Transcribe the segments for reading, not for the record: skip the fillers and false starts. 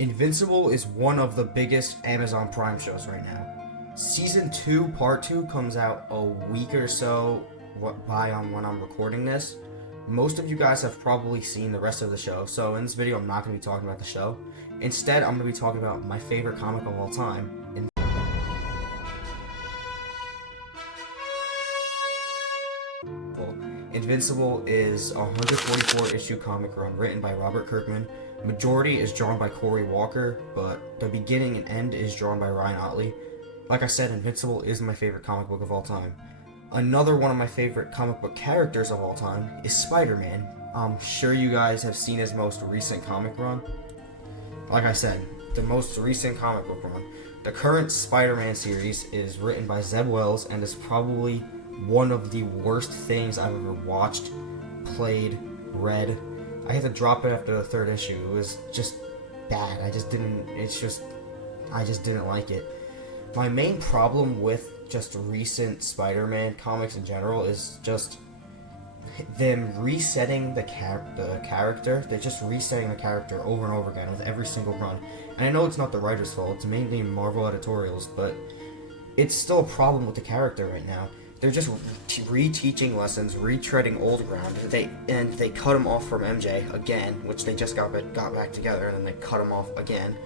Invincible is one of the biggest Amazon Prime shows right now. Season 2, Part 2 comes out a week or so when I'm recording this. Most of you guys have probably seen the rest of the show, so in this video I'm not going to be talking about the show. Instead, I'm going to be talking about my favorite comic of all time. Invincible is a 144 issue comic run written by Robert Kirkman. Majority is drawn by Cory Walker, but the beginning and end is drawn by Ryan Ottley. Like I said, Invincible is my favorite comic book of all time. Another one of my favorite comic book characters of all time is Spider-Man. I'm sure you guys have seen his most recent comic run. Like I said, the most recent comic book run. The current Spider-Man series is written by Zeb Wells and is probably one of the worst things I've ever watched, played, read. I had to drop it after the third issue. It was just bad. I just didn't like it. My main problem with just recent Spider-Man comics in general is just them resetting the character. They're just resetting the character over and over again with every single run. And I know it's not the writer's fault. It's mainly Marvel editorials, but it's still a problem with the character right now. They're just reteaching lessons, retreading old ground. They cut him off from MJ again, which they just got back together, and then they cut him off again,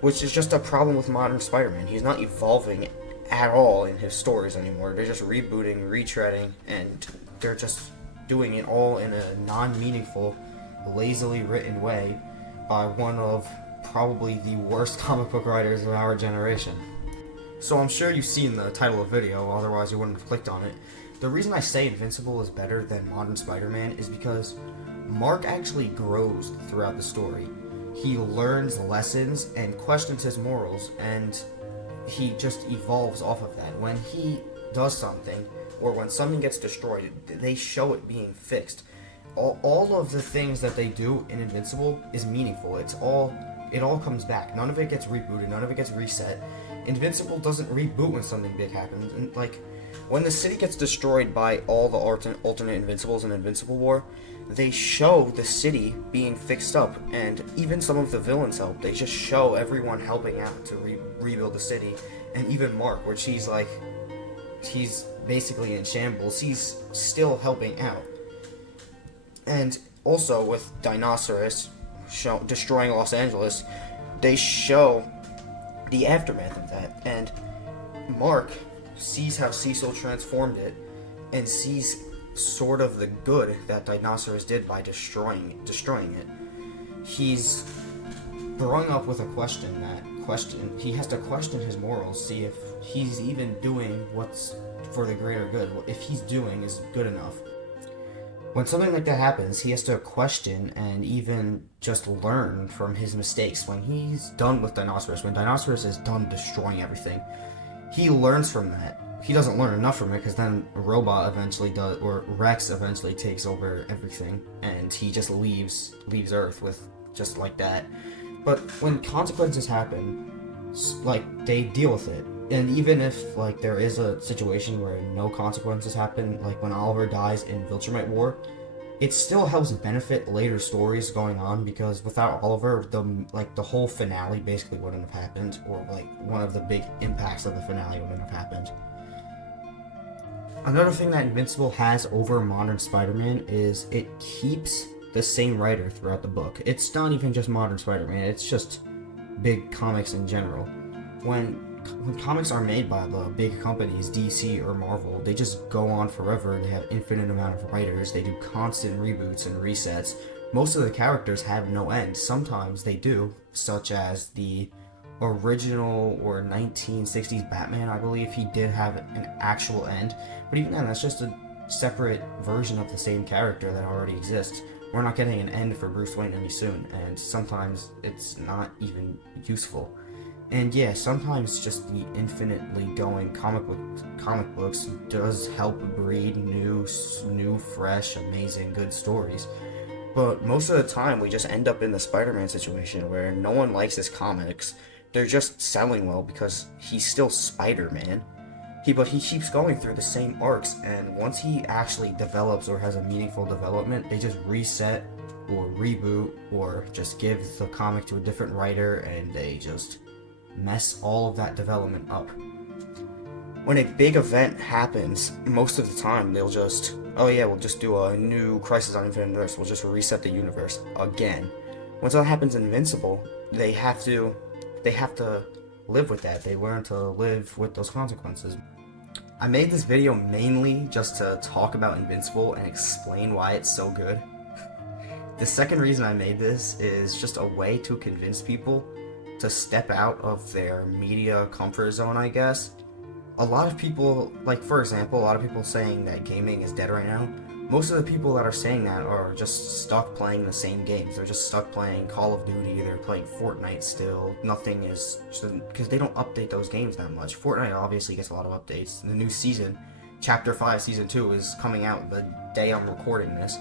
which is just a problem with modern Spider-Man. He's not evolving at all in his stories anymore. They're just rebooting, retreading, and they're just doing it all in a non-meaningful, lazily written way by one of probably the worst comic book writers of our generation. So I'm sure you've seen the title of the video, otherwise you wouldn't have clicked on it. The reason I say Invincible is better than Modern Spider-Man is because Mark actually grows throughout the story. He learns lessons and questions his morals, and he just evolves off of that. When he does something, or when something gets destroyed, they show it being fixed. All of the things that they do in Invincible is meaningful. It all comes back. None of it gets rebooted, none of it gets reset. Invincible doesn't reboot when something big happens. And like, when the city gets destroyed by all the alternate Invincibles in Invincible War, they show the city being fixed up, and even some of the villains help. They just show everyone helping out to rebuild the city, and even Mark, which he's basically in shambles, he's still helping out. And also with Dinosaurus destroying Los Angeles, they show the aftermath of that, and Mark sees how Cecil transformed it and sees sort of the good that Dinosaurus did by destroying it. He's brung up with a question. He has to question his morals, see if he's even doing what's for the greater good, if he's doing is good enough. When something like that happens, he has to question and even just learn from his mistakes. When he's done with Dinosaurus, when Dinosaurus is done destroying everything, he learns from that. He doesn't learn enough from it, because then Robot eventually does, or Rex eventually takes over everything, and he just leaves Earth with just like that. But when consequences happen, like, they deal with it. And even if, like, there is a situation where no consequences happen, like when Oliver dies in Viltrumite War, it still helps benefit later stories going on, because without Oliver, the whole finale basically wouldn't have happened, or like one of the big impacts of the finale wouldn't have happened. Another thing that Invincible has over Modern Spider-Man is it keeps the same writer throughout the book. It's not even just Modern Spider-Man, it's just big comics in general. When comics are made by the big companies, DC or Marvel, they just go on forever. They have infinite amount of writers. They do constant reboots and resets. Most of the characters have no end. Sometimes they do, such as the original or 1960s Batman, I believe. He did have an actual end. But even then, that's just a separate version of the same character that already exists. We're not getting an end for Bruce Wayne any soon, and sometimes it's not even useful. And yeah, sometimes just the infinitely going comic books does help breed new, fresh, amazing, good stories. But most of the time, we just end up in the Spider-Man situation where no one likes his comics. They're just selling well because he's still Spider-Man. But he keeps going through the same arcs, and once he actually develops or has a meaningful development, they just reset or reboot or just give the comic to a different writer, and they just mess all of that development up. When a big event happens, most of the time they'll just, oh yeah, we'll just do a new Crisis on Infinite Earths, we'll just reset the universe again. Once that happens in Invincible, they have to live with that. They learn to live with those consequences. I made this video mainly just to talk about Invincible and explain why it's so good. The second reason I made this is just a way to convince people to step out of their media comfort zone, I guess. A lot of people, like for example, a lot of people saying that gaming is dead right now. Most of the people that are saying that are just stuck playing the same games. They're just stuck playing Call of Duty, they're playing Fortnite still. Nothing is, because they don't update those games that much. Fortnite obviously gets a lot of updates. The new season, Chapter 5, Season 2, is coming out the day I'm recording this.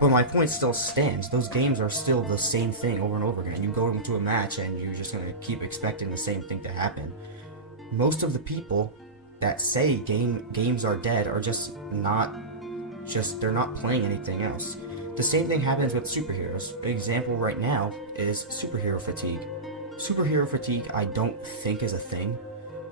But my point still stands. Those games are still the same thing over and over again. You go into a match and you're just going to keep expecting the same thing to happen. Most of the people that say games are dead are they're not playing anything else. The same thing happens with superheroes. An example right now is superhero fatigue. Superhero fatigue I don't think is a thing.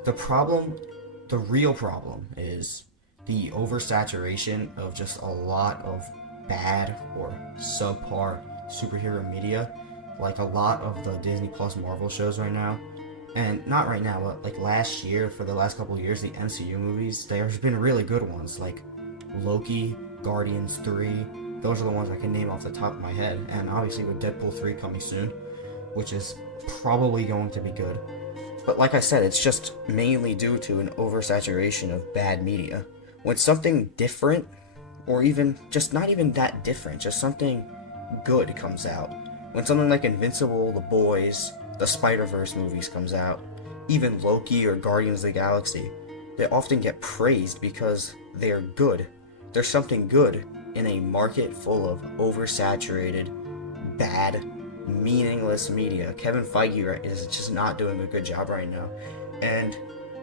The real problem is the oversaturation of just a lot of bad or subpar superhero media, like a lot of the Disney Plus Marvel shows right now. And not right now, but like last year, for the last couple of years, the MCU movies, there's been really good ones, like Loki, Guardians 3, those are the ones I can name off the top of my head, and obviously with Deadpool 3 coming soon, which is probably going to be good. But like I said, it's just mainly due to an oversaturation of bad media. When something different, or even just not even that different, just something good comes out, when something like Invincible, The Boys, the Spider-Verse movies comes out, even Loki or Guardians of the Galaxy, they often get praised because they're good. There's something good in a market full of oversaturated, bad, meaningless media. Kevin Feige is just not doing a good job right now. And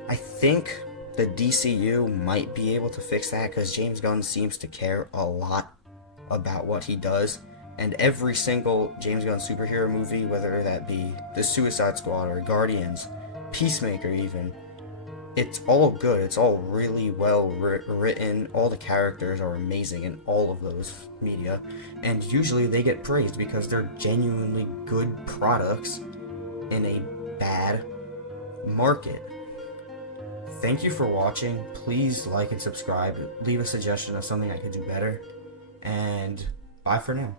I think the DCU might be able to fix that because James Gunn seems to care a lot about what he does. And every single James Gunn superhero movie, whether that be The Suicide Squad or Guardians, Peacemaker even, it's all good. It's all really well written. All the characters are amazing in all of those media. And usually they get praised because they're genuinely good products in a bad market. Thank you for watching. Please like and subscribe. Leave a suggestion of something I could do better. And bye for now.